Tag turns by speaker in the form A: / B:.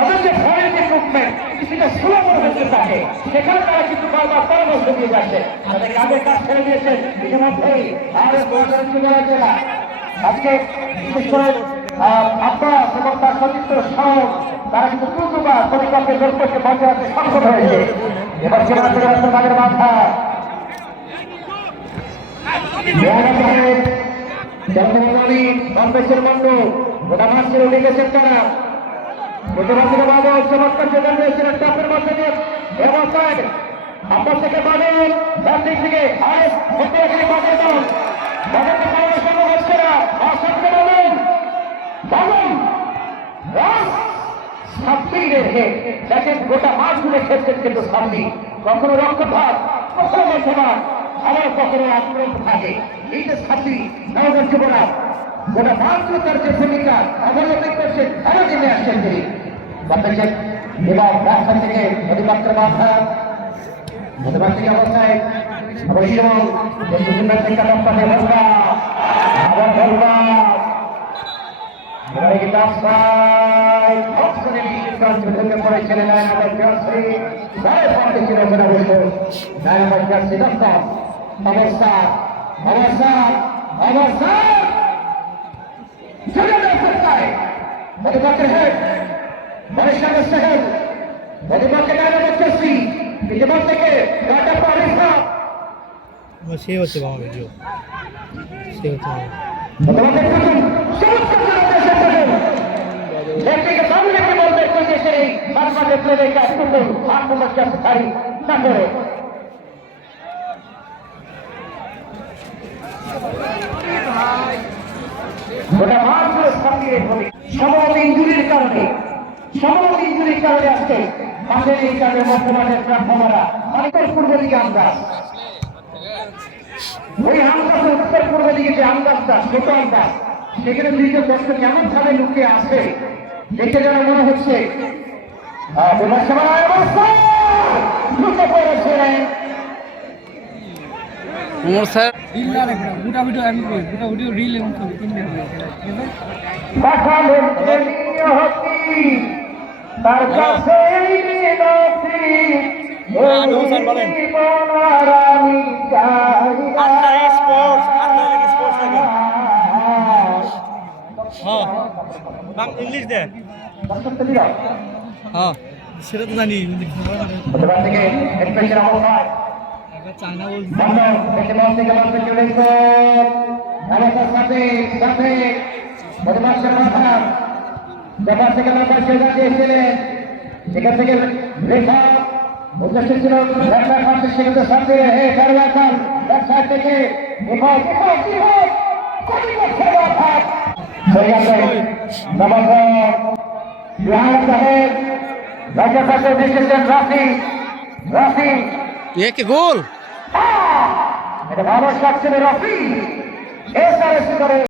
A: তাদের যে foreign recruitment কিছুটা স্লো মনে হচ্ছে তাকে সেখানে তারা কিন্তু বারবার পরামর্শ দিয়ে যাচ্ছে। তাদের কাজের কাজ ছেড়ে দিয়েছেন ইতিমধ্যেই আর জেলা। আজকে বিশেষ করে আহ, আব্বাস এবং তার সতীর্থ সহ তারা কিন্তু দ্রুতবার পরিকল্পের লক্ষ্যকে বন্ধ রাখতে সক্ষম হয়েছে এবার সেখানে চলে আসছে তাদের মাথা। জলমলি কম্পেশের মন্ডল গোটা মাস ছিল লিখেছেন তারা। ব্যবস্থায় আব্বাস থেকে বাদল তার দিক থেকে আরেক হতে এখানে বাদল দল বাদলকে পাওয়ার সম্ভব হচ্ছে না। অসংখ্য বাদল বাদল রাস সাব্বির রেখে দেখেন গোটা মাছ ঘুরে খেলছেন কিন্তু সাব্বির কখনো রক্তপাত, কখনো মধ্যমান আবার কখনো আক্রমণ থাকে। এই যে সাব্বির নবগঞ্জ গোটা মাছ তার যে ভূমিকা, অবলম্বন করছেন তারা নেমে আসছেন বাতাসের এবং রাস্তা থেকে অধিমাত্র মাথা মধ্যমাত্রিক অবস্থায় ভরবা আবার ভরবা এবারে দাস ভাই অপশনে বিশেষণ ঢুকে পড়েছিলেন নয় নম্বর জার্সি ঘরে পড়তে ছিল ওখানে বসে। নয় চলে যাচ্ছে মধুবাকের হেড। বরিষ্কার হেড মধুবাকের নয় নম্বর জার্সি বিজয় থেকে নয়টা পারিসা
B: ও, সে হচ্ছে বাবা ভিডিও সে হচ্ছে।
A: প্রথম সামনে বাংলাদেশ কাজ সারি না করে গোটা মাত্র সামনে সমস্ত ইঞ্জুরির কারণে সমস্ত ইঞ্জুরির কারণে আসছে আমাদের এই কারণে বর্তমানে ট্রান্সফর্মাররা অনেকের পূর্ব দিকে আমরা ওই আমগাছের উত্তর পূর্ব দিকে যে আমগাছটা ছোট আমগাছ সেখানে দুইজন দর্শক এমন ভাবে লুকিয়ে আসে দেখে যেন মনে হচ্ছে বিধানসভার অবস্থা
B: উমর স্যার
C: গোটা ভিডিও আমি করি গোটা ভিডিও রিল এবং ছবি
A: তার কাছে
B: হ্যাঁ ইংলিশ দে হ্যাঁ সেটা তো জানি
A: থেকে এক্সপ্রেসের অবস্থায়
B: চায়না বলছি
A: মন মন সাথে সাথে ব্যাপার থেকে ব্যাপার সে দিয়েছিলেন সেখান থেকে রেখা উদ্দেশ্য ছিল ব্যবসা খাচ্ছে সেখানে সাথে। হে কারবার খান ব্যবসা থেকে বিপদ বিপদ বিপদ কোটি লক্ষ অর্থাৎ হয়ে রাফি রাফি
B: গোল
A: এটা ভালো শখ এসআরএস করে